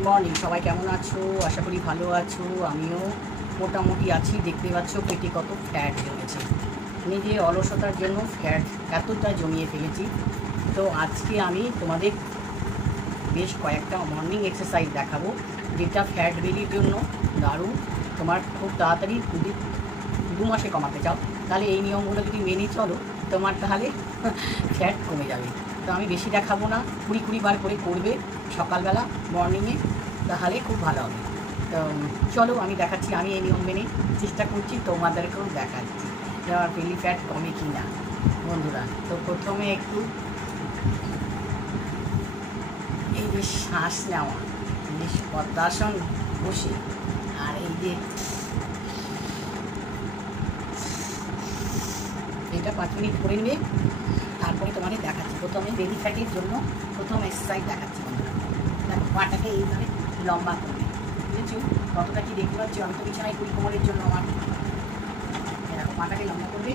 Good morning, সবাই কেমন আছো? আশা করি ভালো আছো। আমিও মোটামুটি আছি। দেখতে পাচ্ছ পেটে কত ফ্যাট জমেছে। নিজে অলসতার জন্য ফ্যাট এতটা জমিয়ে ফেলেছি। তো আজকে আমি তোমাদের বেশ কয়েকটা মর্নিং এক্সারসাইজ দেখাবো, যেটা ফ্যাট বেলির জন্য দারুণ। তোমার খুব তাড়াতাড়ি যদি 2 মাসে কমাতে চাও, তাহলে এই নিয়মগুলো যদি মেনে চলো, তোমার তাহলে ফ্যাট কমে যাবে। তো আমি বেশি দেখাবো না, 20 বার করে করবে সকালবেলা মর্নিংয়ে, তাহলে খুব ভালো হবে। তো চলো আমি দেখাচ্ছি। আমি এই নিয়ম মেনে চেষ্টা করছি, তোমাদেরকেও দেখাচ্ছি যে আমার বেলি ফ্যাট কমে কি না বন্ধুরা। তো প্রথমে একটু এই যে শ্বাস নেওয়া, পদ্মাসন বসে, আর এই যে এটা 5 মিনিট করে নেবে। তারপরে তোমাদের দেখাচ্ছি। প্রথমে বেলি ফ্যাটের জন্য প্রথম এক্সারসাইজ দেখাচ্ছি বন্ধুরা। দেখো, পাটাকে এইভাবে লম্বা করবে, বুঝেছো? কতটা কি দেখতে পাচ্ছি? আমি তো বিছানায় করি কোমরের জন্য। আমার দেখো, পাটাকে লম্বা করবে।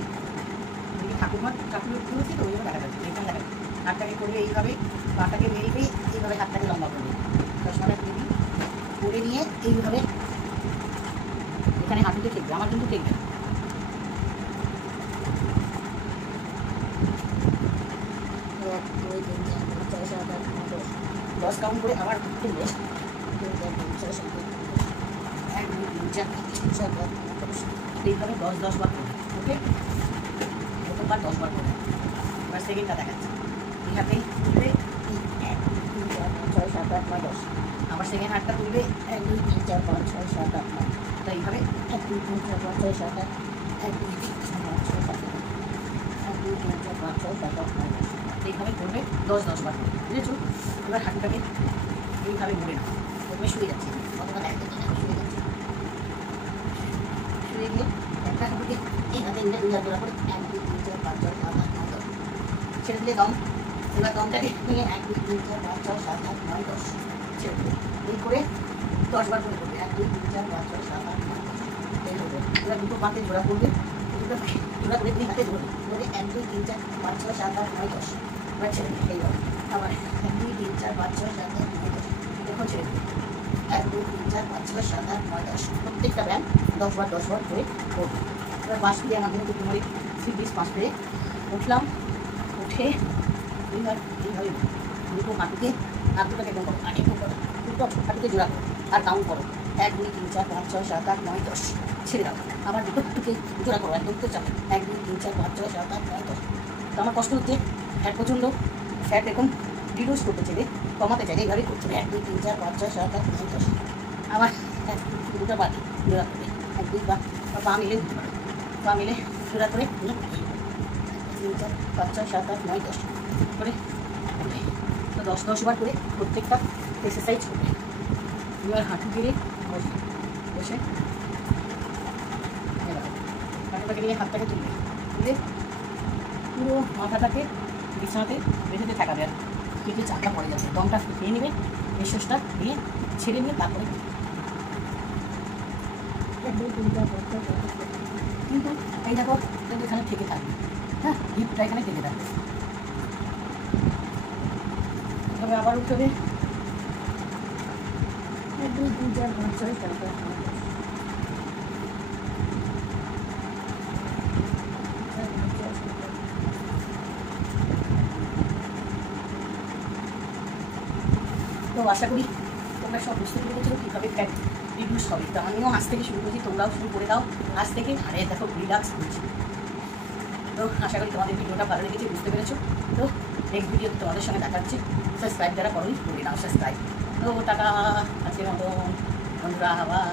ঠাকুরের খুলছি তো, ওইভাবে দেখা যাচ্ছে। এখানে দেখা হাতটাকে করবে এইভাবে, পাটাকে মেলবে, এইভাবে হাতটাকে লম্বা করবে। চশমাটা তুলে করে নিয়ে এইভাবে এখানে হাঁটুতে ঠেকবে। আমার কিন্তু ঠেকবে না। দশ কাউন্ট করে আবার তুলবে। 1 2 3 4 এইভাবে 10 বার করবে। ওকে, প্রথমবার 10 বার করবে। এবার সেকেন্ডটা দেখাচ্ছি। এই হাতেই তুলবে 1 2 3 4 5 6 7 8 9 10। আবার সেকেন্ড হাতটা তুলবে 1 2 3 4 5 6 7 8 9। তো এইভাবে 1 2 3 4 5 6 7 8 1 2 3 4 5 6 7 8 1 2 3 4 5 6 7 8 9 10। এইভাবে করবে 10 বার করবে, বুঝেছো? এবার হাঁটুটাকে এইভাবে ঘুরে নাও। প্রথমে শুয়ে যাচ্ছে, কতটা দেখতে শুয়ে যাচ্ছে। শুয়ে গিয়ে একটা হাঁটুকে এইভাবে ঘোরা করে 1 2 3 4 5 6 7 8 9 10 ছেড়ে দিলে দম। এবার দমটাকে নিয়ে 1 2 3 4 5 6 7 8 9 10 ছেড়ে দিলে। এই করে 10 বার করে করবে। 1 2 3 4 5 6 7 8 9 10 এই হবে। এবার দুটো পাতে জোড়া করবে। দুটো জোড়া করে তুমি হাতে ধরবে। 1 2 3 4 5 6 7 8 9 10। এবার ছেড়ে দিলে। এইভাবে আবার 1 2 3 4 5 6 7 8 9 10। এখন ছেড়ে দিলে। 1 2 3 4 5 6 7 8 9 10। প্রত্যেকটা ব্যায়াম 10 বার করে করবে। এবার বাস দিয়ে আমাদের তোমার 3 5 পেরে উঠলাম। উঠে এইভাবে দুটো হাঁটুটাকে একদম করো। আর একটু করো, দুটো হাঁটুকে জোড়া করো আর কাউন্ট করো। 1 2 3 4 5 6 7 8 9 10। ছেড়ে দাও। আবার দুটো হাঁটুকে জোড়া করো, একদম তো চাপে। 1 2 3 4 5 6 7 8 9 10। তো আমার কষ্ট হচ্ছে, ফ্যাট প্রচণ্ড। ফ্যাট এরকম রিডিউস করতে চাইলে, কমাতে চাইলে এইভাবেই করতে হবে। 1 2 3 4 5 6 7 8 9 10। আবার দুটো বাটি জোড়া করবে। 1 2 পা মিলে দিতে পারো। পা মিলে জোড়া করে 3 4 5 6 7 8 9 10 করে করবে। তো 10 বার করে প্রত্যেকটা এক্সারসাইজ করবে। এবার হাঁটু গিয়ে বসে হাঁটুটাকে নিয়ে হাতটাকে তুলবে। তুলে পুরো মাথাটাকে বিছানাতে বেঁধেতে থাকাবে। আর পেটে চাপটা পড়ে যাচ্ছে। দমটা খেয়ে নেবে, নিঃশ্বাসটা দিয়ে ছেড়ে নিয়ে তারপরে কিন্তু এই দেখো, কিন্তু এখানে থেকে থাকবে। হ্যাঁ, হিপটা এখানে থেকে থাকবে। তবে আবার উঠতে হবে। 1 2 3 4 5 6 7 8 9 10। তো আশা করি তোমরা সব বুঝতে পেরেছো কীভাবে ফ্যাট রিডিউস হবে। তো আমিও আজ থেকে শুরু করছি, তোমরাও শুরু করে দাও আজ থেকে। আরে দেখো, রিল্যাক্স করছি। তো আশা করি তোমাদের ভিডিওটা ভালো লেগেছে, বুঝতে পেরেছো। তো নেক্সট ভিডিও তোমাদের সঙ্গে দেখাচ্ছি। সাবস্ক্রাইব যারা করোনি করে নাও সাবস্ক্রাইব। তো টাটা, আজকের মতো বন্ধুরা। আবার